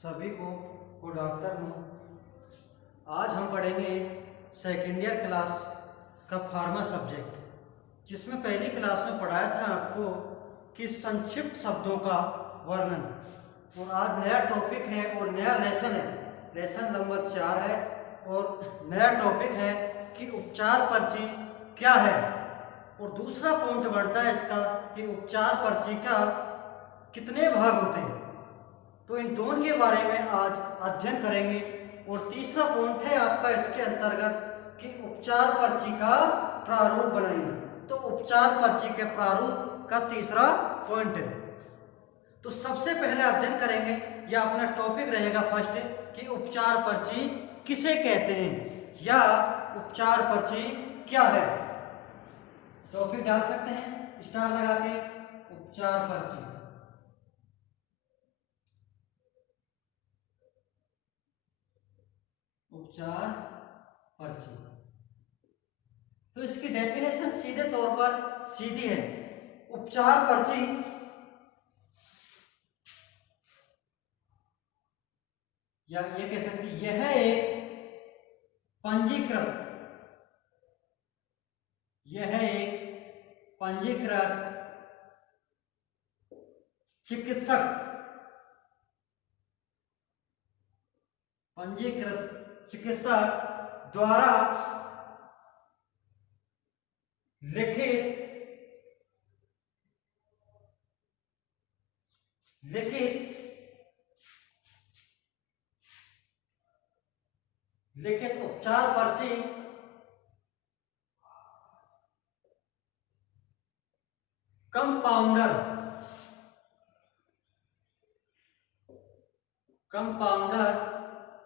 सभी को good afternoon. आज हम पढ़ेंगे सेकेंड ईयर क्लास का फार्मा सब्जेक्ट, जिसमें पहली क्लास में पढ़ाया था आपको कि संक्षिप्त शब्दों का वर्णन। और आज नया टॉपिक है और नया लेसन है, लेसन नंबर 4 है। और नया टॉपिक है कि उपचार पर्ची क्या है। और दूसरा पॉइंट बढ़ता है इसका कि उपचार पर्ची का कितने भाग होते हैं, तो इन दोनों के बारे में आज अध्ययन करेंगे। और तीसरा पॉइंट है आपका इसके अंतर्गत कि उपचार पर्ची का प्रारूप बनाइए। तो उपचार पर्ची के प्रारूप का तीसरा पॉइंट है। तो सबसे पहले अध्ययन करेंगे, यह अपना टॉपिक रहेगा फर्स्ट, कि उपचार पर्ची किसे कहते हैं या उपचार पर्ची क्या है। टॉपिक डाल सकते हैं स्टार लगा के, उपचार पर्ची। उपचार पर्ची, तो इसकी डेफिनेशन सीधे तौर पर सीधी है। उपचार पर्ची या ये कह सकते यह एक पंजीकृत चिकित्सक द्वारा लिखित उपचार पर्ची कंपाउंडर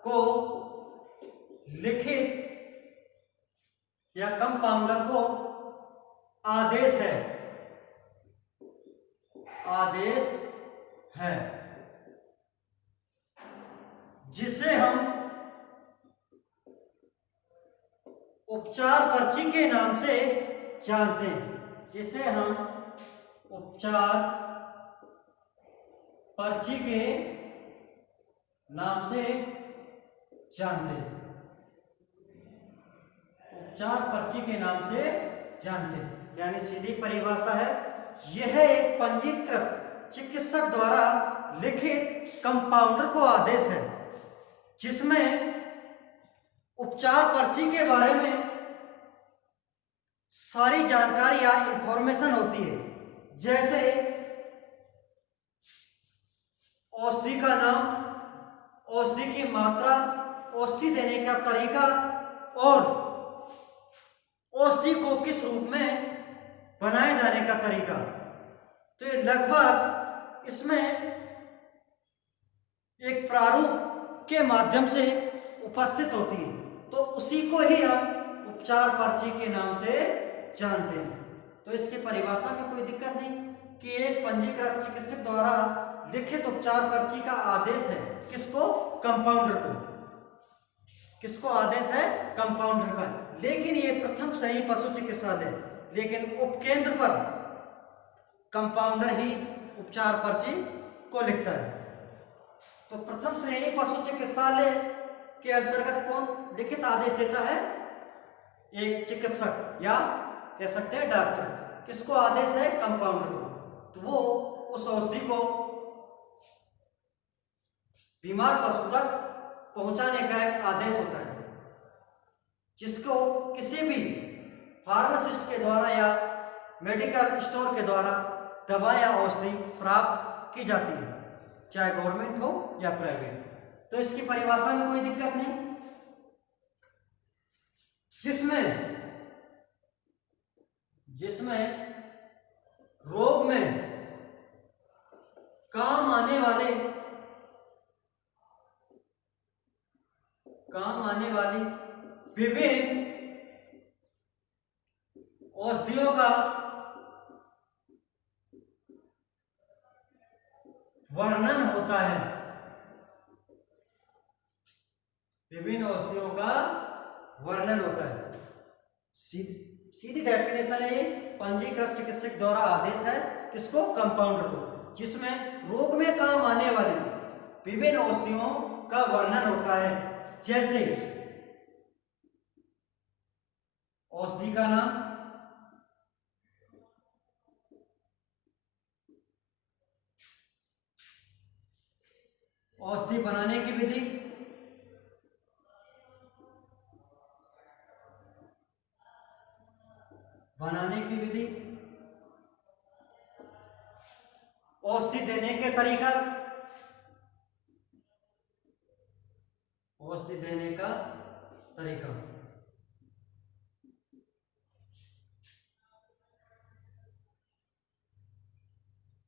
को लिखित या कंपाउंडर को आदेश है जिसे हम उपचार पर्ची के नाम से जानते हैं। जिसे हम उपचार पर्ची के नाम से जानते हैं। उपचार पर्ची के नाम से जानते हैं, यानी सीधी परिभाषा है, यह एक पंजीकृत चिकित्सक द्वारा लिखित कंपाउंडर को आदेश है जिसमें उपचार पर्ची के बारे में सारी जानकारी या इंफॉर्मेशन होती है, जैसे औषधि का नाम, औषधि की मात्रा, औषधि देने का तरीका और औषधि को किस रूप में बनाए जाने का तरीका। तो ये लगभग इसमें एक प्रारूप के माध्यम से उपस्थित होती है, तो उसी को ही हम उपचार पर्ची के नाम से जानते हैं। तो इसकी परिभाषा में कोई दिक्कत नहीं कि एक पंजीकृत चिकित्सक द्वारा लिखित उपचार पर्ची का आदेश है किसको? कंपाउंडर को। किसको आदेश है? कंपाउंडर का। लेकिन ये प्रथम श्रेणी पशु चिकित्सालय, लेकिन उपकेंद्र पर कंपाउंडर ही उपचार पर्ची को लिखता है। तो प्रथम श्रेणी पशु चिकित्सालय के अंतर्गत कौन लिखित आदेश देता है? एक चिकित्सक या कह सकते हैं डॉक्टर। किसको आदेश है? कंपाउंडर को। तो वो उस औषधि को बीमार पशु तक पहुंचाने का एक आदेश होता है, जिसको किसी भी फार्मासिस्ट के द्वारा या मेडिकल स्टोर के द्वारा दवा या औषधि प्राप्त की जाती है, चाहे गवर्नमेंट हो या प्राइवेट। तो इसकी परिभाषा में कोई दिक्कत नहीं। जिसमें रोग में काम आने वाली विभिन्न औषधियों का वर्णन होता है। विभिन्न औषधियों का वर्णन होता है। सीधी डेफिनेशन है, पंजीकृत चिकित्सक द्वारा आदेश है किसको? कंपाउंडर को, जिसमें रोग में काम आने वाली विभिन्न औषधियों का वर्णन होता है। जैसे औषधि का नाम, औषधि बनाने की विधि, औषधि देने के तरीका, औषधि देने का तरीका,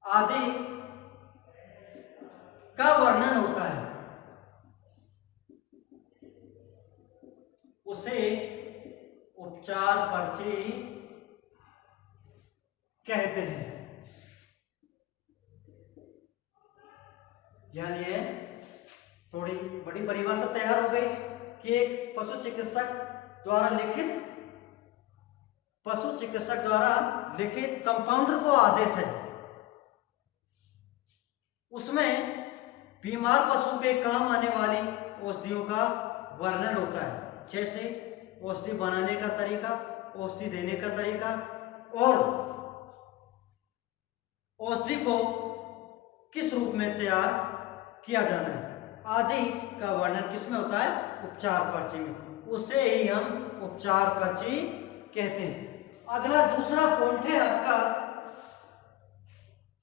आदि का वर्णन होता है। उसे उपचार पर्ची कहते हैं। यानी ये थोड़ी बड़ी परिभाषा तैयार हो गई कि एक पशु चिकित्सक द्वारा लिखित कंपाउंडर को आदेश है, उसमें बीमार पशु के काम आने वाली औषधियों का वर्णन होता है। जैसे औषधि बनाने का तरीका, औषधि देने का तरीका और औषधि को किस रूप में तैयार किया जाना है आदि का वर्णन किसमें होता है? उपचार पर्ची में। उसे ही हम उपचार पर्ची कहते हैं। अगला दूसरा पॉइंट है आपका,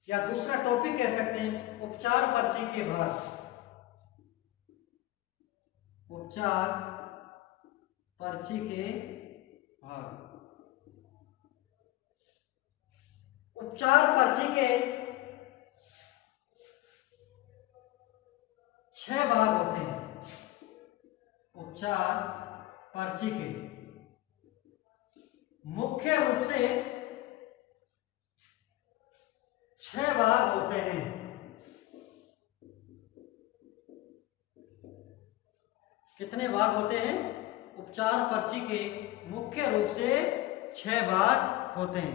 या दूसरा टॉपिक कह सकते हैं, उपचार पर्ची के भाग। उपचार पर्ची के भाग। उपचार पर्ची के 6 भाग होते हैं। उपचार पर्ची के मुख्य रूप से 6 भाग होते हैं। कितने भाग होते हैं? उपचार पर्ची के मुख्य रूप से 6 भाग होते हैं,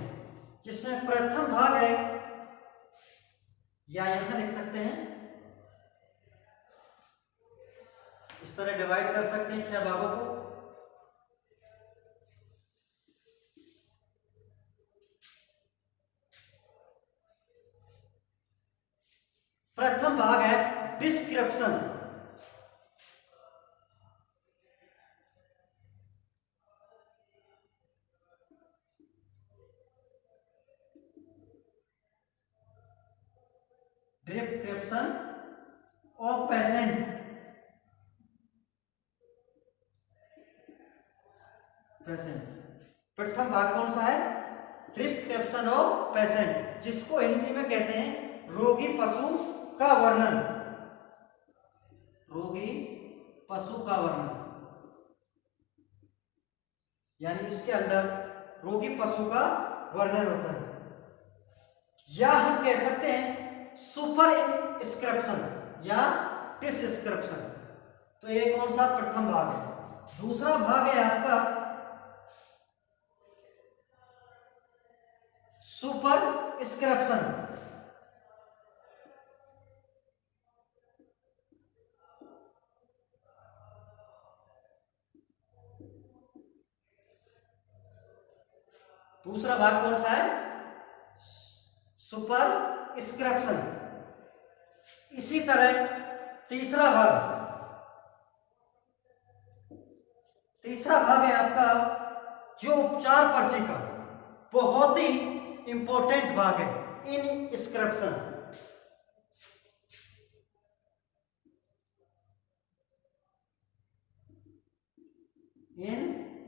जिसमें प्रथम भाग है, या यहां लिख सकते हैं, इस तरह डिवाइड कर सकते हैं 6 भागों को। प्रथम भाग है डिस्क्रिप्शन। Description of patient. प्रथम भाग कौन सा है? डिस्क्रिप्शन ऑफ पेशेंट, जिसको हिंदी में कहते हैं रोगी पशु का वर्णन। रोगी पशु का वर्णन, यानी इसके अंदर रोगी पशु का वर्णन होता है। या हम कह सकते हैं सुपर इंस्क्रिप्शन या डिस्क्रिप्शन। तो ये कौन सा प्रथम भाग है। दूसरा भाग है आपका सुपर इंस्क्रिप्शन। दूसरा भाग कौन सा है? Super inscription. इसी तरह तीसरा भाग है आपका जो उपचार पर्ची का बहुत ही इंपॉर्टेंट भाग है, इंस्क्रिप्शन।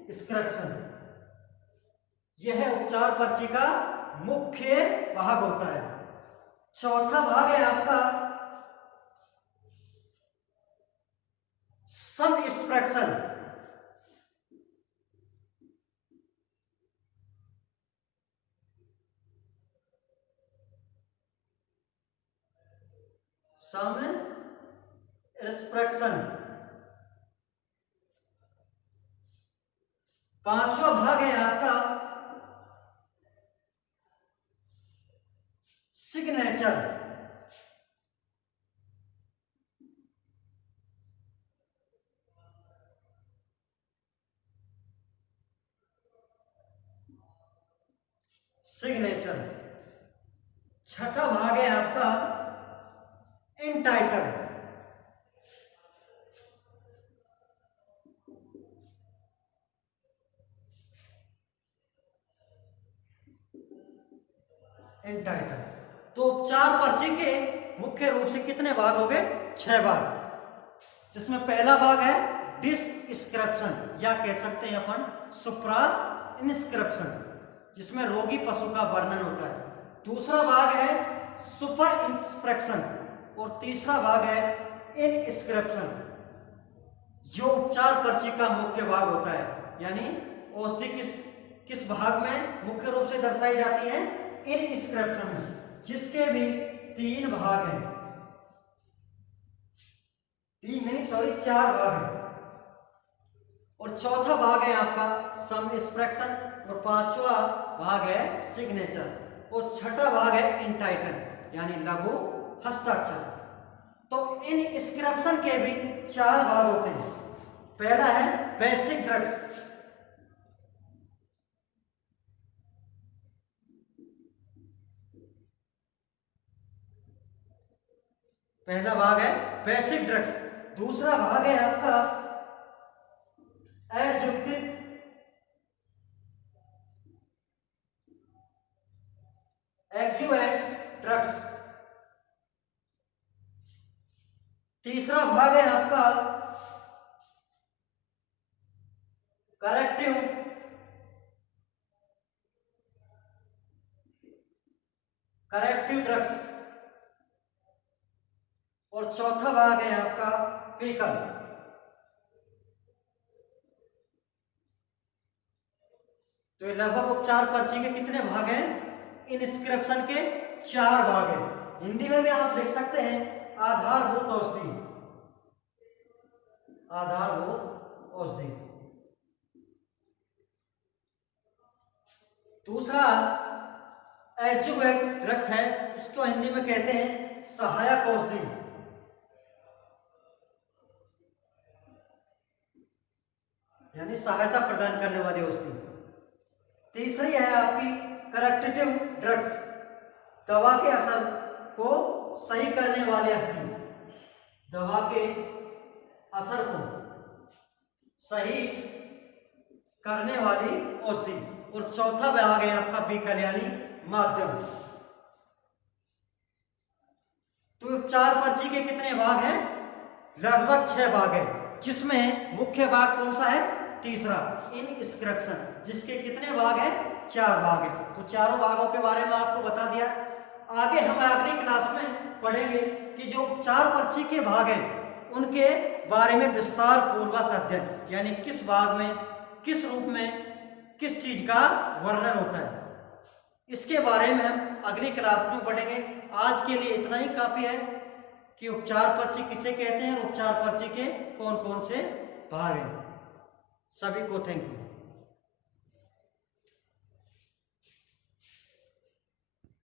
इंस्क्रिप्शन यह उपचार पर्ची का मुख्य भाग होता है। चौथा भाग है आपका सब इंस्ट्रक्शन। सम इंस्ट्रक्शन। पांचवा भाग है आपका सिग्नेचर। सिग्नेचर। छठा भाग है आपका इंटाइटल। इंटाइटल। तो उपचार पर्ची के मुख्य रूप से कितने भाग हो गए? 6 भाग, जिसमें पहला भाग है डिस्क्रिप्शन या कह सकते हैं अपन सुप्रा इंस्क्रिप्शन, जिसमें रोगी पशु का वर्णन होता है। दूसरा भाग है सुपर इंस्पेक्शन और तीसरा भाग है इनस्क्रिप्शन, जो उपचार पर्ची का मुख्य भाग होता है। यानी औषधि किस भाग में मुख्य रूप से दर्शाई जाती है? इनस्क्रिप्शन में, जिसके भी 3 भाग हैं। 4 भाग हैं। और चौथा भाग है आपका सम इंस्पेक्शन और 5वां भाग है सिग्नेचर और छठा भाग है इंटाइटल यानी लघु हस्ताक्षर। तो इन इंस्क्रिप्शन के भी 4 भाग होते हैं। पहला है बेसिक ड्रग्स। पहला भाग है बेसिक ड्रग्स। दूसरा भाग है आपका एडजुक्टिव एडजुवेंट ड्रग्स। तीसरा भाग है आपका करेक्टिव ड्रग्स और चौथा भाग है आपका फीकल। तो ये लगभग उपचार पर्ची के कितने भाग हैं? इंस्क्रिप्शन के 4 भाग हैं। हिंदी में भी आप देख सकते हैं आधारभूत औषधि। आधारभूत औषधि। दूसरा एडजुवेंट ड्रग्स है, उसको हिंदी में कहते हैं सहायक औषधि। यानी सहायता प्रदान करने वाली औषधि। तीसरी है आपकी करेक्टिव ड्रग्स, दवा के असर को सही करने वाली औषधि। दवा के असर को सही करने वाली औषधि। और चौथा भाग है आपका बीकल यानी माध्यम। तो उपचार पर्ची के कितने भाग हैं? लगभग 6 भाग हैं, जिसमें मुख्य भाग कौन सा है? तीसरा इनस्क्रिप्शन, जिसके कितने भाग हैं? 4 भाग हैं। तो चारों भागों के बारे में आपको बता दिया। आगे हम अगली क्लास में पढ़ेंगे कि जो उपचार पर्ची के भाग हैं उनके बारे में विस्तार पूर्वक अध्ययन, यानी किस भाग में किस रूप में किस चीज का वर्णन होता है, इसके बारे में हम अगली क्लास में पढ़ेंगे। आज के लिए इतना ही काफी है कि उपचार पर्ची किसे कहते हैं और उपचार पर्ची के कौन कौन से भाग हैं। सभी को थैंक यू।